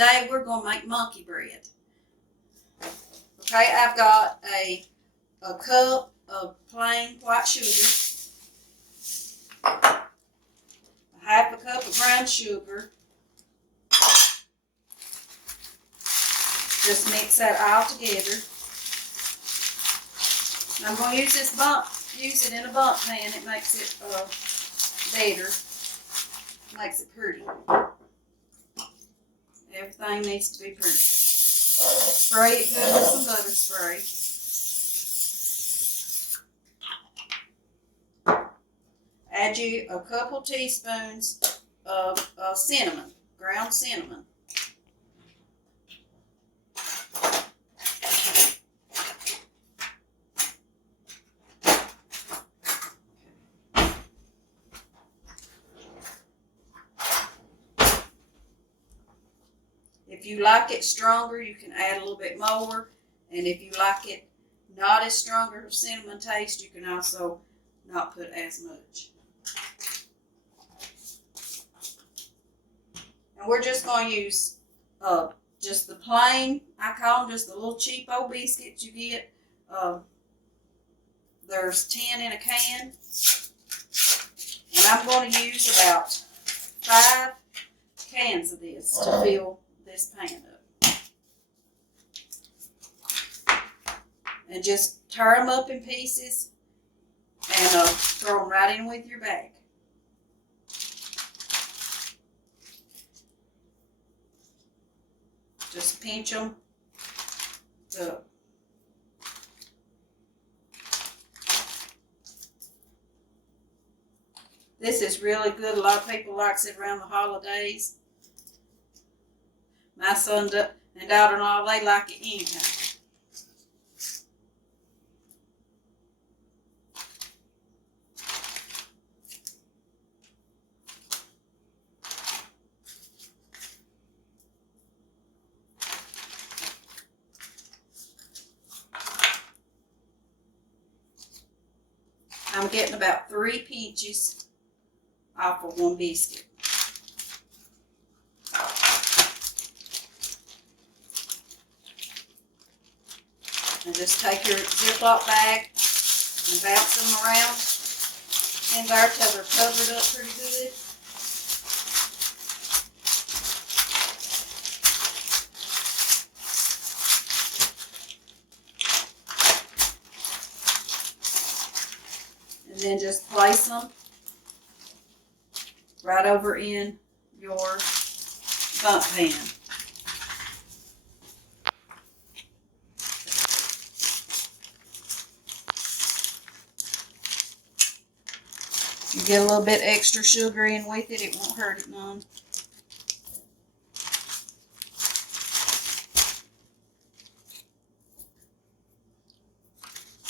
today we're going to make monkey bread. Okay, I've got a cup of plain white sugar, a half a cup of brown sugar. Just mix that all together. And I'm going to use it in a bundt pan. It makes it better. Makes it pretty. Everything needs to be pretty. Spray it good with some butter spray. Add you a couple teaspoons of cinnamon, ground cinnamon. If you like it stronger, you can add a little bit more. And if you like it not as stronger of cinnamon taste, you can also not put as much. And we're just going to use just the plain, I call them just the little cheap old biscuits you get. There's 10 in a can. And I'm going to use about 5 cans of this to fill this pan up. And just tear them up in pieces and throw them right in with your bag. Just pinch them up. This is really good. A lot of people likes it around the holidays. My son and daughter-in-law, they like it anytime. I'm getting about 3 pinches off of one biscuit. And just take your Ziploc bag and bounce them around in there till they're covered up pretty good. And then just place them right over in your bundt pan. You get a little bit extra sugar in with it, it won't hurt it none.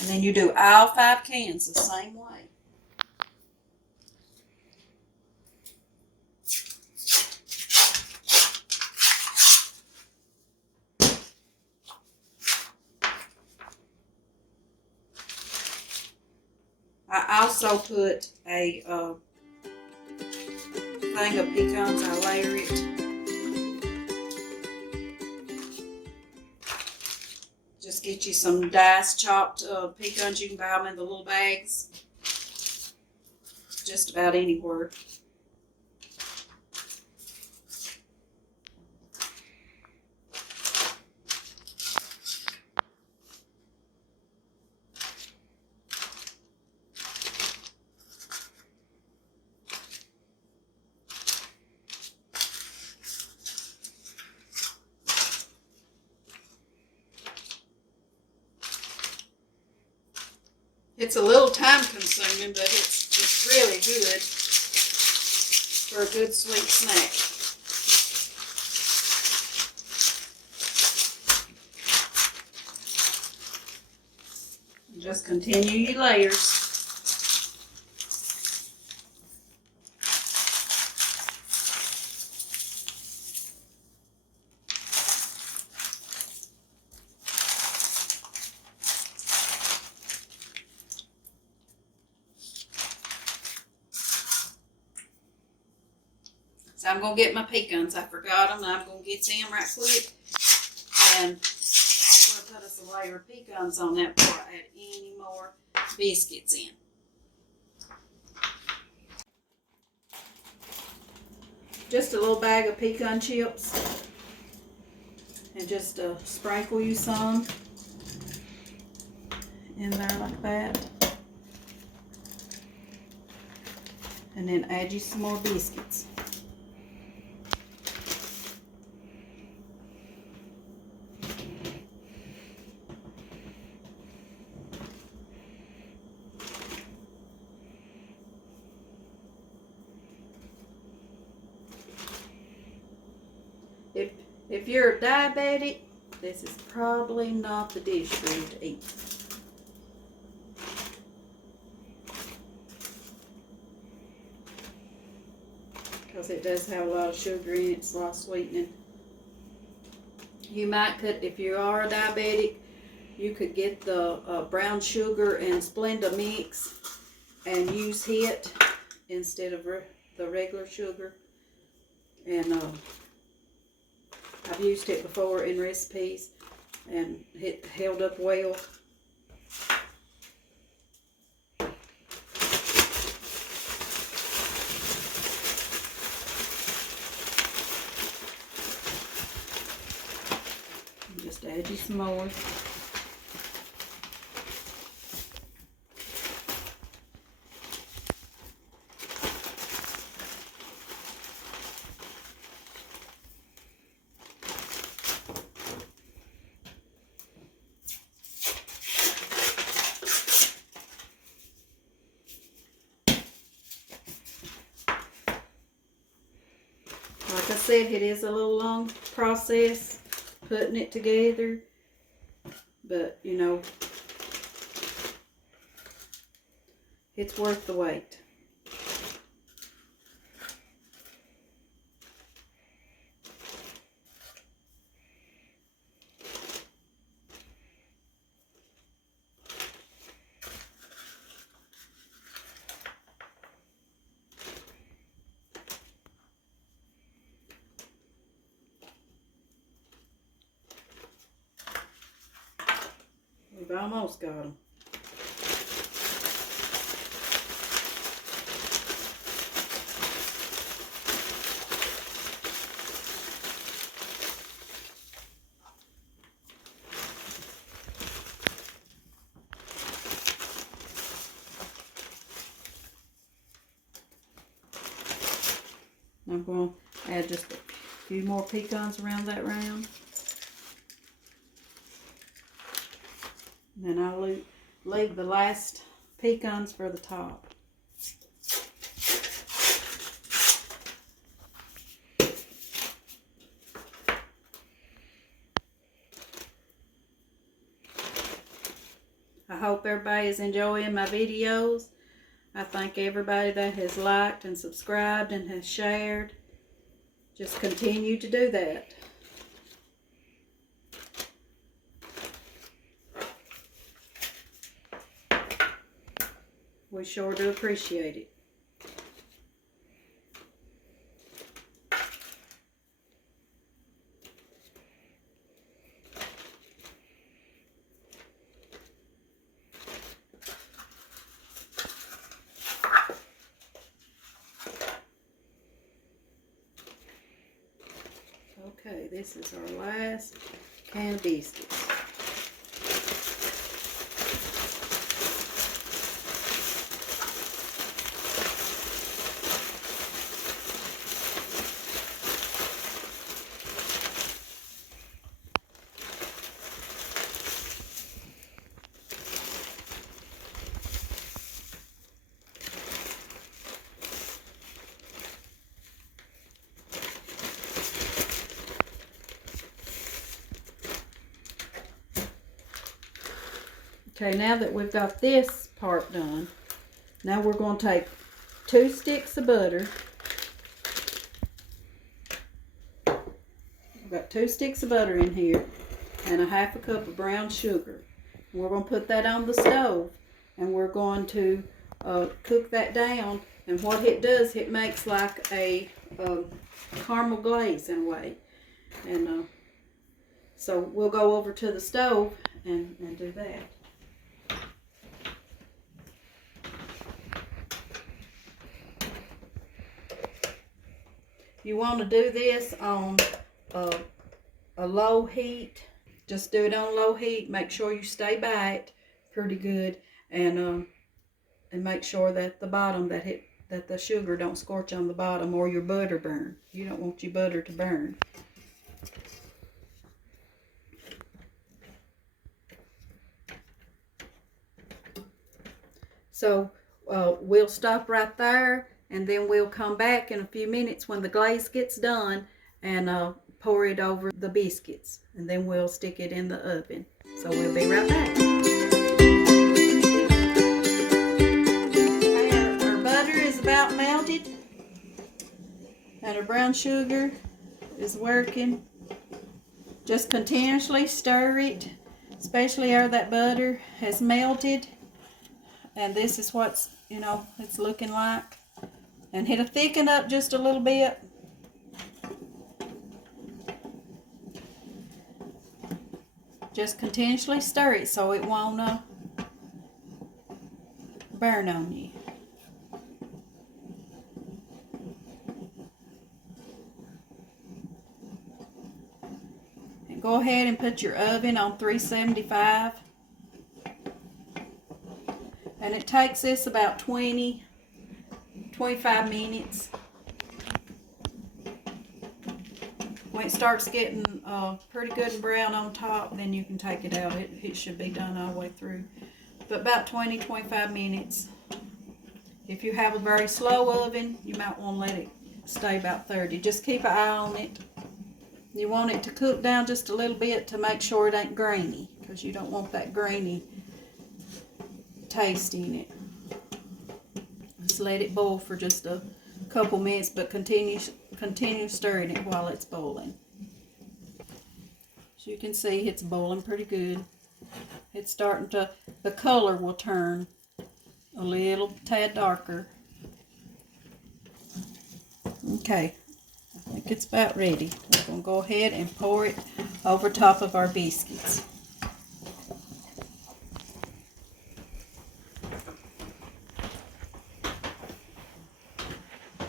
And then you do all 5 cans the same way. I also put a thing of pecans. I layer it. Just get you some diced chopped pecans. You can buy them in the little bags. Just about anywhere. It's a little time consuming, but it's really good for a good sweet snack. And just continue your layers. So I'm going to get my pecans. I forgot them. I'm going to get them right quick. And we'll put us a layer of pecans on that before I add any more biscuits in. Just a little bag of pecan chips. And just sprinkle you some in there like that. And then add you some more biscuits. If you're a diabetic, this is probably not the dish for you to eat. Because it does have a lot of sugar in it, it's a lot of sweetening. You might could, if you are a diabetic, you could get the brown sugar and Splenda mix and use it instead of the regular sugar. And I've used it before in recipes and it held up well. Just add you some more. Like I said, it is a little long process putting it together, but you know, it's worth the wait. We've almost got them. I'm going to add just a few more pecans around that round. And then I'll leave the last pecans for the top. I hope everybody is enjoying my videos. I thank everybody that has liked and subscribed and has shared. Just continue to do that. We sure do appreciate it. Okay, this is our last can of biscuits. Okay, now that we've got this part done, now we're going to take 2 sticks of butter. We've got 2 sticks of butter in here and a 1/2 cup of brown sugar. We're going to put that on the stove and we're going to cook that down. And what it does, it makes like a caramel glaze in a way. And so we'll go over to the stove and do that. You want to do this on a low heat. Just do it on low heat. Make sure you stay by it pretty good, and make sure that the bottom, that the sugar don't scorch on the bottom or your butter burn. You don't want your butter to burn. So we'll stop right there, and then we'll come back in a few minutes when the glaze gets done and pour it over the biscuits, and then we'll stick it in the oven. So we'll be right back. Okay, our butter is about melted, and our brown sugar is working. Just continuously stir it, especially after that butter has melted. And this is what's, it's looking like. And it'll thicken up just a little bit. Just continuously stir it so it won't burn on you. And go ahead and put your oven on 375. And it takes this about 25 minutes. When it starts getting pretty good and brown on top, then you can take it out. It should be done all the way through. But about 20-25 minutes. If you have a very slow oven, you might want to let it stay about 30. Just keep an eye on it. You want it to cook down just a little bit to make sure it ain't grainy, because you don't want that grainy taste in it. Just let it boil for just a couple minutes, but continue stirring it while it's boiling. As you can see, it's boiling pretty good. It's starting to, the color will turn a little tad darker. Okay, I think it's about ready. We're going to go ahead and pour it over top of our biscuits.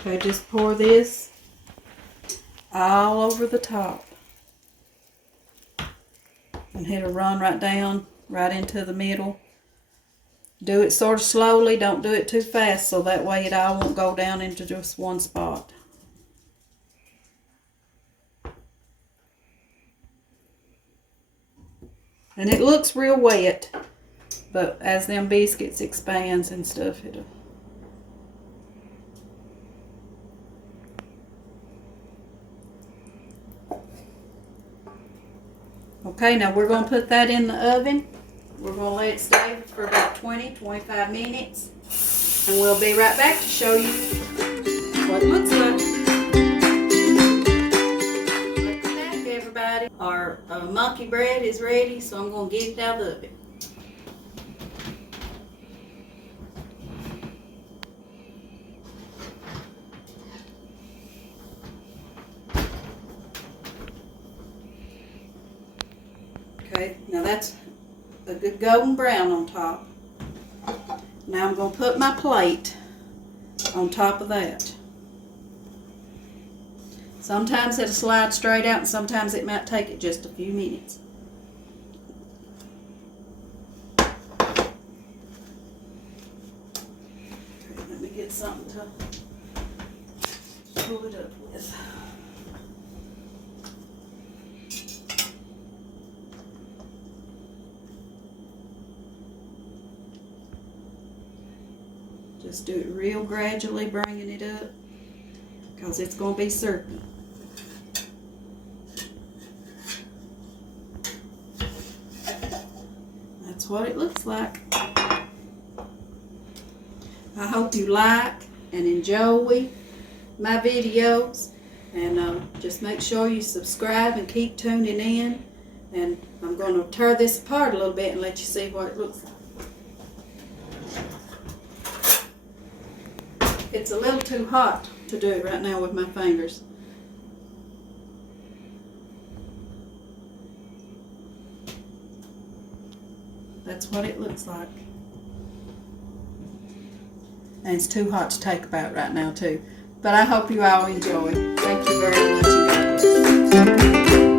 Okay, just pour this all over the top. And it'll run right down, right into the middle. Do it sort of slowly, don't do it too fast, so that way it all won't go down into just one spot. And it looks real wet, but as them biscuits expands and stuff, it'll. Okay, now we're going to put that in the oven. We're going to let it stay for about 20-25 minutes. And we'll be right back to show you what it looks like. Welcome back, everybody. Our monkey bread is ready, so I'm going to get it out of the oven. Okay, now that's a good golden brown on top. Now I'm going to put my plate on top of that. Sometimes it'll slide straight out, and sometimes it might take it just a few minutes. Okay, let me get something to pull it up with. Just do it real gradually, bringing it up, because it's going to be syrupy. That's what it looks like. I hope you like and enjoy my videos, and just make sure you subscribe and keep tuning in. And I'm going to tear this apart a little bit and let you see what it looks like. It's a little too hot to do right now with my fingers. That's what it looks like. And it's too hot to take about right now too. But I hope you all enjoy. Thank you very much.